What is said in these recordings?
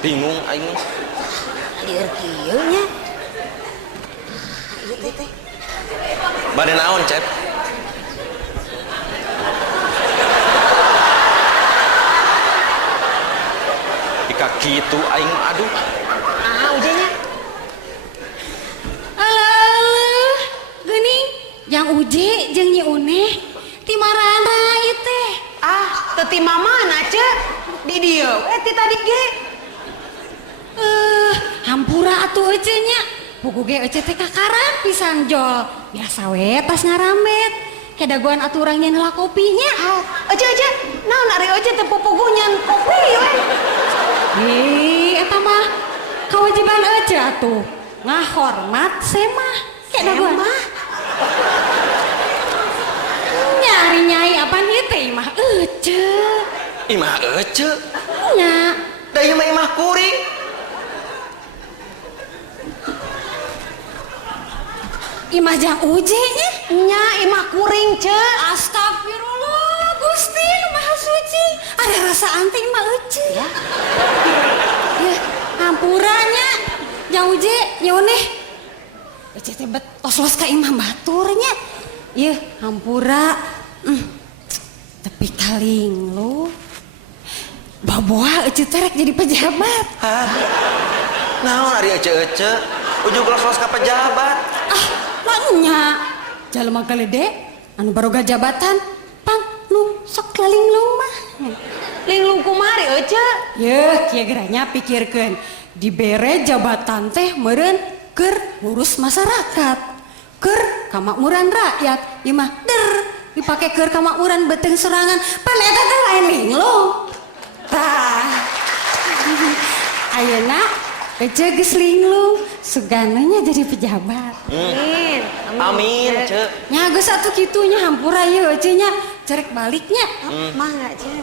Bingung aing. Lieur kieu nya. Ieu teh. Bade naon, Cep? Ika kitu aing aduh. Ujenya. Alah, geuning Jang Uje jeung Nyi Uneh ti marana ieu teh. Teu ti mamana ceu di dieu ti tadi ge. Hampura atuh Ece nya. Pugu ge Ece teh kakaran pisan jol. Biasa we pas ngaramet. Kedaguan atuh urang nyeun heula kopinya. Ece, naon ari Ece teh pupuguh nyeun kopi we. Eta mah kewajiban Ece atuh. Ngahormat semah. Kedaguan. Nyari nyai apaan ieu teh imah Ece. Imah Ece. Nya. Da ieu mah imah kuring. Imah Jang Uje nya. Nya imah kuring ceu. Astagfirullah Gusti nu Maha Suci. Ada rasaan teh imah Ece. Ya. Hampuranya Jang Uje Nyi Uneh. Ece teh tos ka imah baturnya. Ieu hampura. Tapi kaling lu. Baboa Ece teh rek jadi pejabat. Naon ari Ece? Ujung los ka pejabat. Nya jalema galede anu baroga jabatan pang nu sok linglung mah. Linglung kumari Ece. Yeuh kieu geranya pikirkeun dibere jabatan teh meureun keur ngurus masyarakat, keur kamakmuran rakyat. Ieu mah dipake keur kamakmuran beuteung sorangan pan eta teh lain linglung. Tah. Ayeuna Ece geus linglung, sugananya jadi pejabat. Amin, Cek. Nya geus atuh kitu nya hampura ieu Ece nya cerek baliknya. Mangga Cek.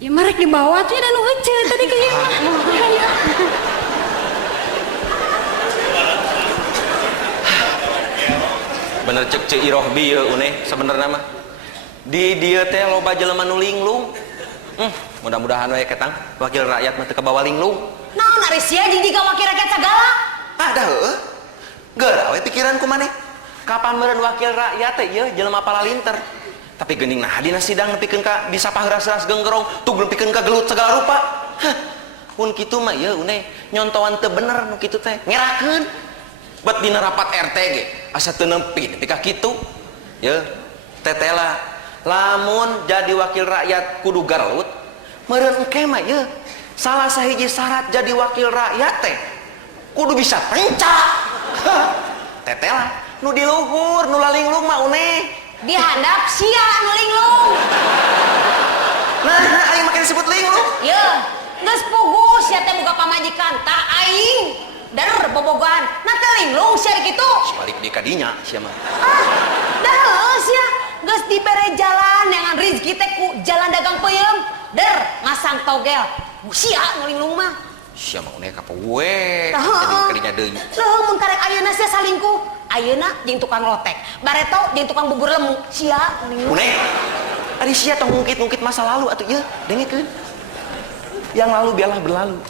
Ya marek dibawa tuh dan Ece tadi ke ieu mah. Bener cek Cek Irohbi ya Uneh sebenarnya mah. Di dieu teh loba jelema nu linglung. Mudah-mudahan we ketang wakil rakyat mah teu kabawa linglung. Naon ari sia jadi ka wakil rakyat sagala? Ada heueuh. Geura we pikiranku maneh. Kapan meureun wakil rakyat teh ieu jelema palalinter. Tapi geuning nah dina sidang nepikeun ka disapah geras-geras genggerong, tug nepikeun ka gelut segala rupa. Mun kitu mah ieu Uneh nyontohan teu bener nu kitu teh. Ngerakeun. Bet dina rapat RT ge asa teu nempi nepi ka kitu. Yeuh, tetela lamun jadi wakil rakyat kudu garut. Meureun engke mah ieu salah sahiji syarat jadi wakil rakyat teh kudu bisa pencak. Tetela nu di luhur nu lalinglung mah Uneh Di handap sia nu linglung. nah aing makin disebut linglung. Ye, geus puguh sia teh boga pamajikan tah aing bobogohan. Nah teh linglung sia kitu. Balik di kadinya sia mah. Da heuh sia geus dibere jalan dengan rezeki teh ku jalan dagang peuyeum. Masang togel. Sia nu linglung mah. Sia mah Uneh kapoe. Jadi kadinya deui. Leuh mun karek ayeuna sia salingkuh. Ayeuna jeung tukang lotek, bareto jeung tukang bubur lemu. Sia linglung. Uneh, ari sia tong ngungkit-ngungkit masa lalu atuh ieu, dengekeun. Yang lalu biarlah berlalu.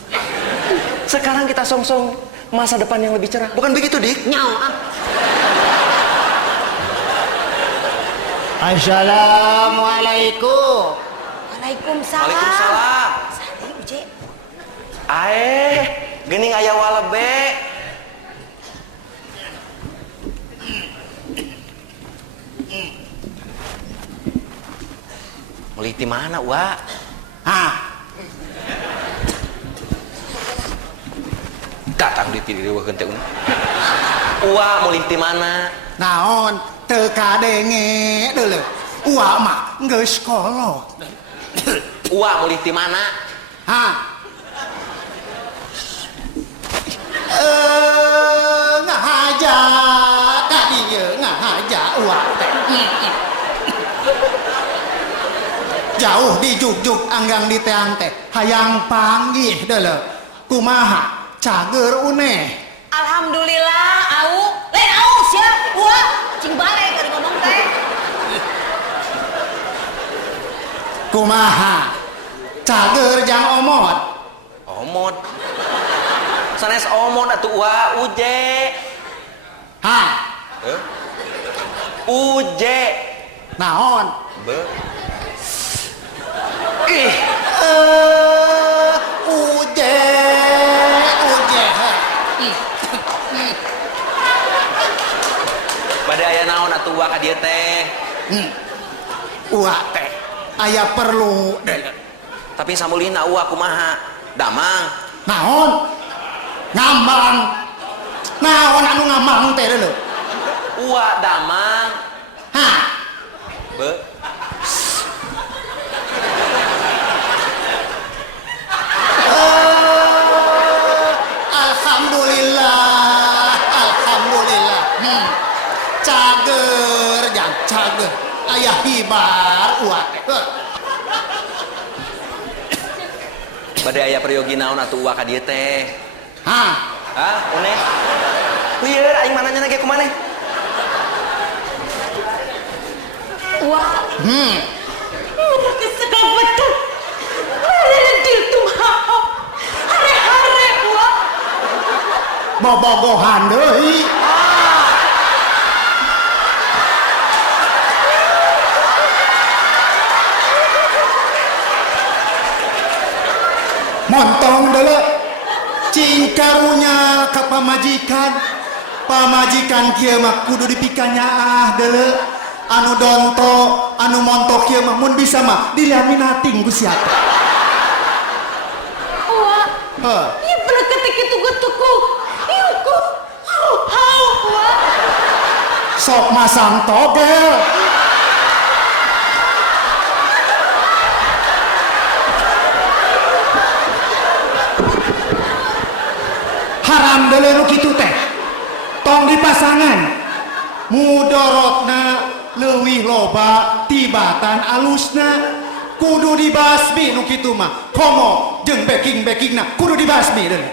Sekarang kita songsong masa depan yang lebih cerah. Bukan begitu, Dik? Nyawa. Assalamualaikum. Waalaikumsalam. Waalaikumsalam. Sari Uje. Geuning aya walebe. Meuli ti mana, Wa? Datang di tidieuweun teh Uneh. Wa meuli ti mana? Naon teu kadenge deuleu. Uwa mah geus kolot. Wa meuli ti mana? Ngahaja tadi ye ngahaja uwa teh. Jauh di juk-juk anggang di teang teh hayang panggih deuleu. Kumaha cager Uneh? Alhamdulillah au. Lain au sia. Wah, cing bale keur ngomong teh. Kumaha cager jang omot. Omot. Sanes omot atuh wa uje. Hah, Uje. naon? Be. Ih, Uje. bade aya naon atuh wa ka dieu teh. Uak teh, aya perlu deh. Tapi samulina wa kumaha? Damang. Naon? Ngambang. Naon anu ngambang teh lho. Wa damang. Hah, Be. alhamdulillah, alhamdulillah. Cager jang cager. Aya hibar uak teh. Bade aya peryogi naon atuh wa ka dieu teh. Hah, Hah, une. Lieur aing mananya ge kumaneh. Wah. Kesedap betul. Ada di tuh mau. Hare-hare wah. bobogohan deui. Montong dulu cing karunya ka pamajikan kieu mah kudu dipikanya dulu anu donto anu montok kieu mah mun bisa mah dilaminating ku sia teh. Wah. Heuh. Iya bener ketik itu getuku. Iuku. Hau wah. Sok masang togel. Haram dulu nu kitu teh. Tong dipasangan. Mudorotna leuwih loba tibatan alusna. Kudu dibasmi nu kitu mah. Komo jeung backing-backingna kudu dibasmi deui.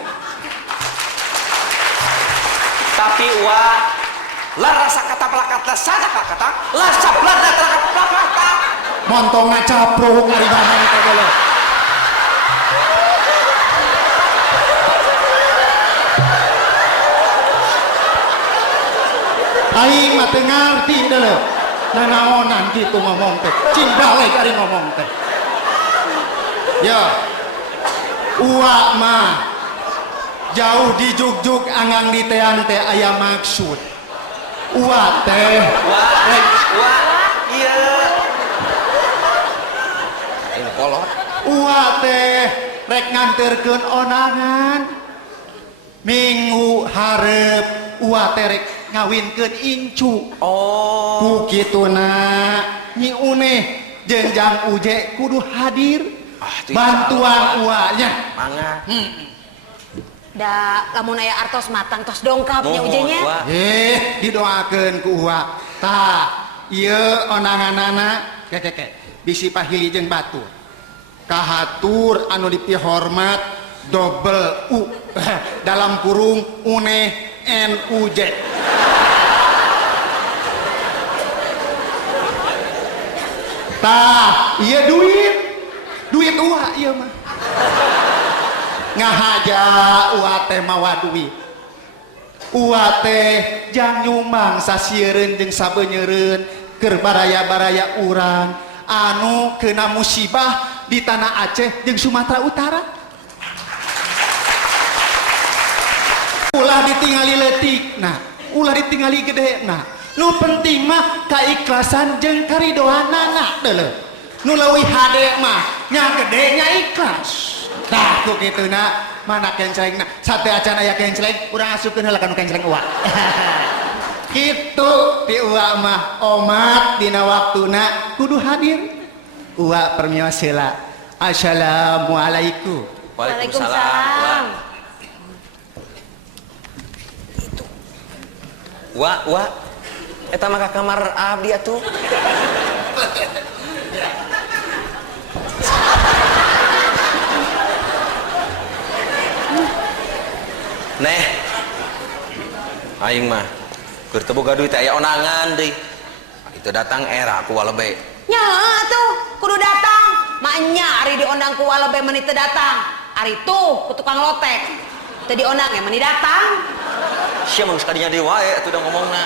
Tapi wa larasa kata pelakata saja kata lasa belanda pelakata. Montong ngacapruk ari bahan teh dulu. Aing mah teu ngarti deuleu. Nanaonan kitu ngomong teh. Cing balik ari ngomong teh. Ya. Uak mah jauh di juk-juk anggang di teang teh aya maksud. Uak teh Wa iya. Ini kolot. uak teh rek nganterkeun onangan. Minggu hareup uak teh rek ngawinkeun incu. Oh. Ku kituna Nyi Uneh jeung Jang Uje kudu hadir. Itu Bantuan uaknya. Mangga. Da lamun aya artos matang tos dongkapnya ujenya. Wa. Didoakeun ku uak. Tah, ieu onanganana keke bisi pahili jeung batur. Kahatur anu dipihormat double U dalam kurung Uneh NUJ. Tah, ieu duit uak ieu mah. Ngahaja uak teh mawa duit. Uak teh jang nyumbang sasiereun jeung sabeunyereun keur baraya-baraya urang anu kena musibah di tanah Aceh jeung Sumatera Utara. Ulah ditingali leutikna, ulah ditingali gedena. Nu penting mah kaikhlasan jeung karidoanana deuleu. Nu leuwih hade mah nya gede nya ikhlas. Tah ku kituna mana kencelengna. Sate acan aya kenceleng, urang asupkeun heula kana kenceleng uak. Kitu ti uak mah omat dina waktuna kudu hadir. Uak permios heula. Assalamualaikum. Waalaikumsalam. Wa. Eta mah ka kamar abdi atuh. Neh. Aing mah keur teu boga duit aya onangan deui. Itu datang era ku walebe. Nya tuh kudu datang. Mak nya ari diondang ku walabe menit teu datang. Ari tuh ku tukang lotek. Teu diondang ya menit datang. Sia mah geus kadinya deui wae atuh da ngomongna.